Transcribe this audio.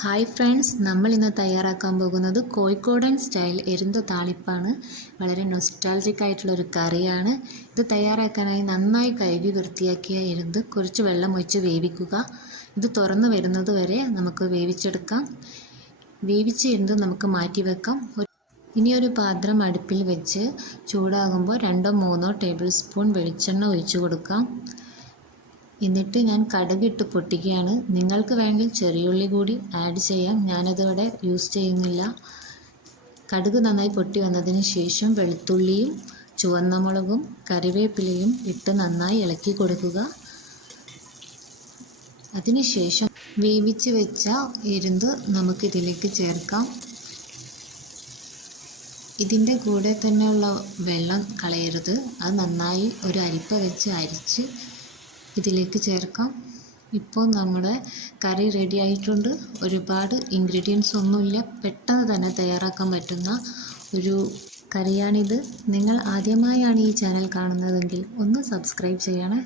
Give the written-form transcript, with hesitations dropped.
Hi friends, നമ്മൾ ഇന്ന് തയ്യാറാക്കാൻ പോകുന്നത് കോഴിക്കോടൻ സ്റ്റൈൽ എരുന്ത് താളിപ്പാണ്. വളരെ നൊസ്റ്റാൾജിക് ആയിട്ടുള്ളൊരു കറിയാണ്. ഇത് തയ്യാറാക്കാനായി നന്നായി കഴുകി വൃത്തിയാക്കിയ എരുന്ത് കുറച്ച് വെള്ളം ഒഴിച്ച് വേവിക്കുക. ഇത് തുറന്നു വരുന്നത് വരെ നമുക്ക് വേവിച്ചെടുക്കാം. വേവിച്ച എരുന്ത് നമുക്ക് മാറ്റി വെക്കാം. ഇനിയൊരു പാത്രം അടുപ്പിൽ വെച്ച് ചൂടാകുമ്പോൾ 2-3 ടേബിൾ സ്പൂൺ വെളിച്ചെണ്ണ ഒഴിച്ചു കൊടുക്കാം. എന്നിട്ട് ഞാൻ കടുകിട്ട് പൊട്ടിക്കുകയാണ്. നിങ്ങൾക്ക് വേണമെങ്കിൽ ചെറിയുള്ളി കൂടി ആഡ് ചെയ്യാം. ഞാനതവിടെ യൂസ് ചെയ്യുന്നില്ല. കടുക് നന്നായി പൊട്ടി വന്നതിന് ശേഷം വെളുത്തുള്ളിയും ചുവന്ന മുളകും കറിവേപ്പിലയും ഇട്ട് നന്നായി ഇളക്കി കൊടുക്കുക. അതിനുശേഷം വേവിച്ച് വെച്ച എരുന്ത് നമുക്കിതിലേക്ക് ചേർക്കാം. ഇതിൻ്റെ കൂടെ തന്നെയുള്ള വെള്ളം കളയരുത്. അത് നന്നായി ഒരു അരിപ്പ വെച്ച് അരിച്ച് ഇതിലേക്ക് ചേർക്കാം. ഇപ്പോൾ നമ്മുടെ കറി റെഡി ആയിട്ടുണ്ട്. ഒരുപാട് ഇൻഗ്രീഡിയൻസ് ഒന്നുമില്ല, പെട്ടെന്ന് തന്നെ തയ്യാറാക്കാൻ പറ്റുന്ന ഒരു കറിയാണിത്. നിങ്ങൾ ആദ്യമായാണ് ഈ ചാനൽ കാണുന്നതെങ്കിൽ ഒന്ന് സബ്സ്ക്രൈബ് ചെയ്യണേ.